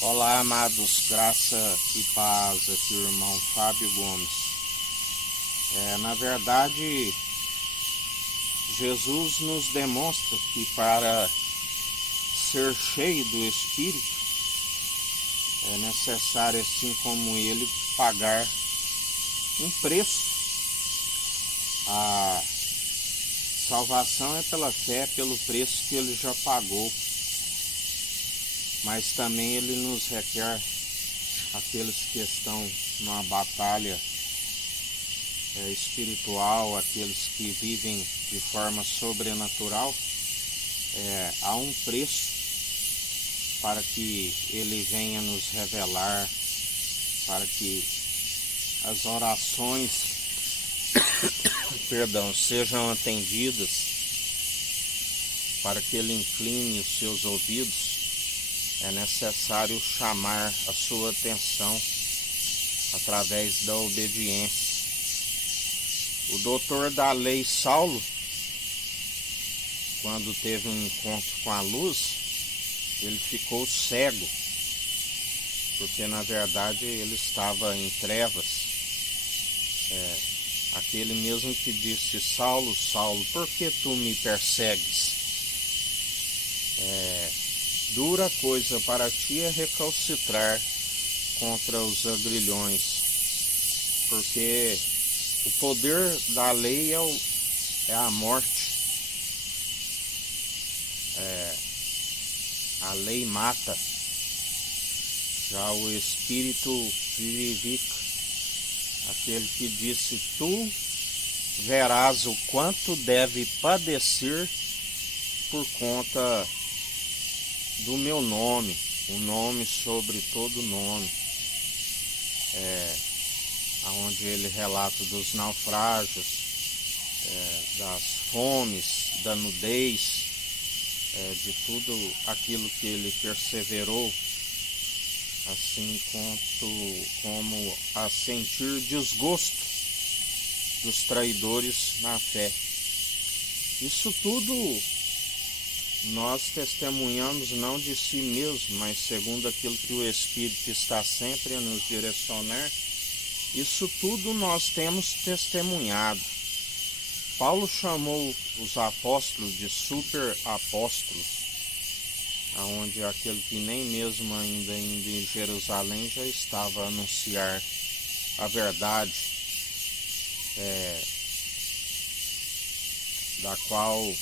Olá, amados, graça e paz, aqui o irmão Fábio Gomes. Na verdade, Jesus nos demonstra que para ser cheio do Espírito é necessário, assim como ele, pagar um preço. A salvação é pela fé, pelo preço que ele já pagou. Mas também ele nos requer, aqueles que estão numa batalha espiritual, aqueles que vivem de forma sobrenatural, há um preço para que ele venha nos revelar, para que as orações sejam atendidas, para que ele incline os seus ouvidos. É necessário chamar a sua atenção através da obediência. O doutor da lei Saulo, quando teve um encontro com a luz, ele ficou cego, porque na verdade ele estava em trevas. Aquele mesmo que disse: Saulo, Saulo, por que tu me persegues? Dura coisa para ti é recalcitrar contra os agrilhões, porque o poder da lei é a morte. A lei mata, já o Espírito vivifica. Aquele que disse: tu verás o quanto deve padecer por conta do meu nome, o nome sobre todo nome, onde ele relata dos naufrágios, das fomes, da nudez, de tudo aquilo que ele perseverou, assim como a sentir desgosto dos traidores na fé. Isso tudo nós testemunhamos não de si mesmo, mas segundo aquilo que o Espírito está sempre a nos direcionar. Isso tudo nós temos testemunhado. Paulo chamou os apóstolos de super apóstolos, onde aquele que nem mesmo ainda indo em Jerusalém já estava a anunciar a verdade, da qual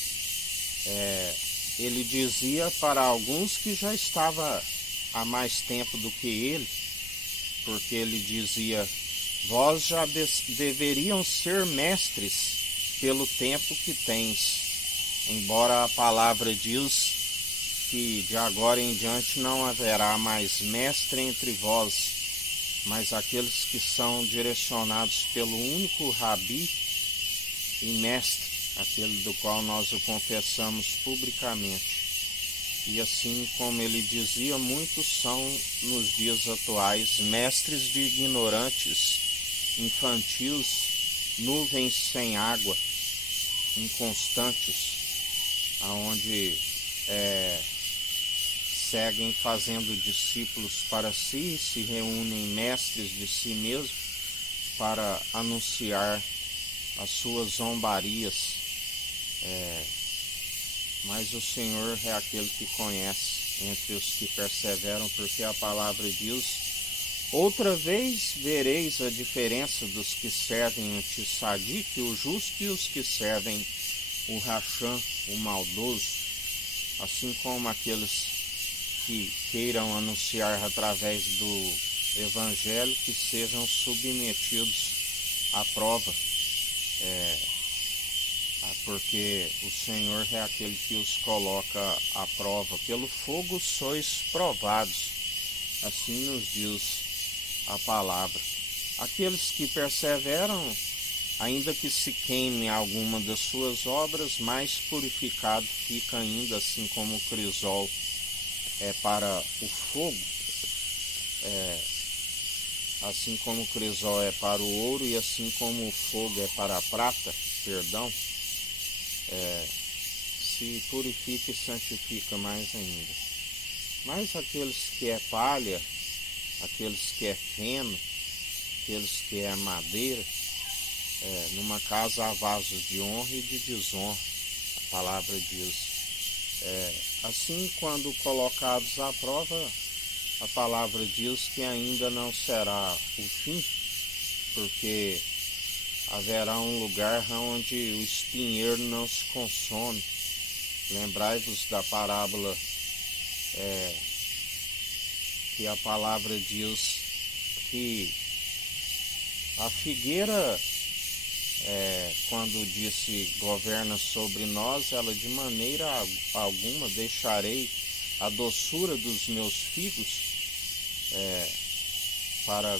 ele dizia para alguns que já estava há mais tempo do que ele, porque ele dizia: vós já deveriam ser mestres pelo tempo que tens, embora a palavra diz que de agora em diante não haverá mais mestre entre vós, mas aqueles que são direcionados pelo único Rabi e mestre, aquele do qual nós o confessamos publicamente. E assim como ele dizia, muitos são nos dias atuais mestres de ignorantes, infantis, nuvens sem água, inconstantes, aonde seguem fazendo discípulos para si, se reúnem mestres de si mesmos para anunciar as suas zombarias. Mas o Senhor é aquele que conhece entre os que perseveram, porque a palavra diz: outra vez vereis a diferença dos que servem o Tsadik, o justo, e os que servem o Racham, o maldoso, assim como aqueles que queiram anunciar através do Evangelho, que sejam submetidos à prova, porque o Senhor é aquele que os coloca à prova. Pelo fogo sois provados, assim nos diz a palavra. Aqueles que perseveram, ainda que se queime alguma das suas obras, mais purificado fica ainda, assim como o crisol é para o fogo, assim como o crisol é para o ouro, e assim como o fogo é para a prata, se purifica e santifica mais ainda. Mas aqueles que é palha, aqueles que é feno, aqueles que é madeira, numa casa há vasos de honra e de desonra, a palavra diz. Assim, quando colocados à prova, a palavra diz que ainda não será o fim, porque haverá um lugar onde o espinheiro não se consome. Lembrai-vos da parábola que a palavra diz que a figueira, quando disse governa sobre nós, ela de maneira alguma deixarei a doçura dos meus figos para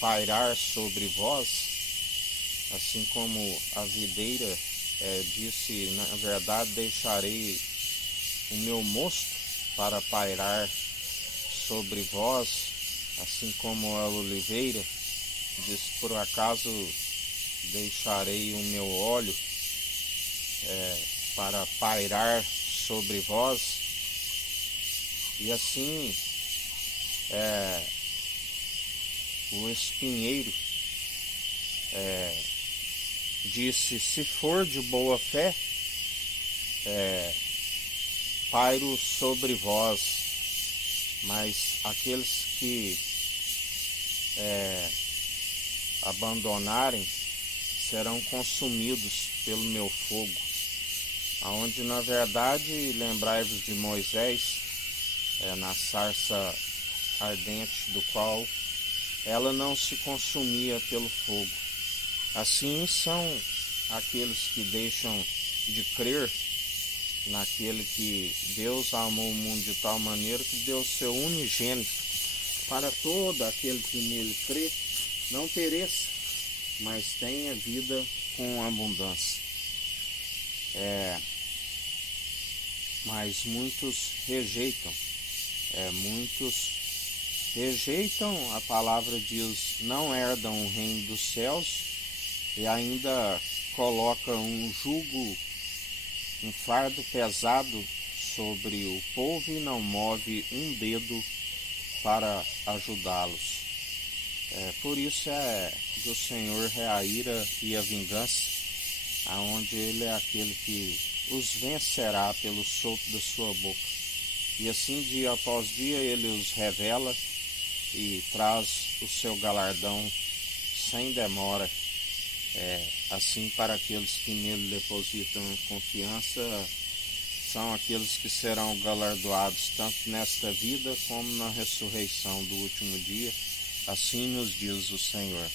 pairar sobre vós, assim como a videira disse, na verdade deixarei o meu mosto para pairar sobre vós, assim como a oliveira disse, por acaso deixarei o meu óleo para pairar sobre vós. E assim o espinheiro disse, se for de boa fé, pairo sobre vós, mas aqueles que abandonarem serão consumidos pelo meu fogo. Aonde na verdade, lembrai-vos de Moisés, na sarça ardente, do qual ela não se consumia pelo fogo. Assim são aqueles que deixam de crer naquele que Deus amou o mundo de tal maneira que deu seu unigênito para todo aquele que nele crê, não pereça, mas tenha vida com abundância. Mas muitos rejeitam, a palavra diz, não herdam o reino dos céus, e ainda coloca um jugo, um fardo pesado sobre o povo e não move um dedo para ajudá-los. Por isso do Senhor é a ira e a vingança, aonde Ele é aquele que os vencerá pelo sopro da sua boca. E assim, dia após dia, Ele os revela e traz o seu galardão sem demora. Assim, para aqueles que nele depositam confiança, são aqueles que serão galardoados tanto nesta vida como na ressurreição do último dia. Assim nos diz o Senhor.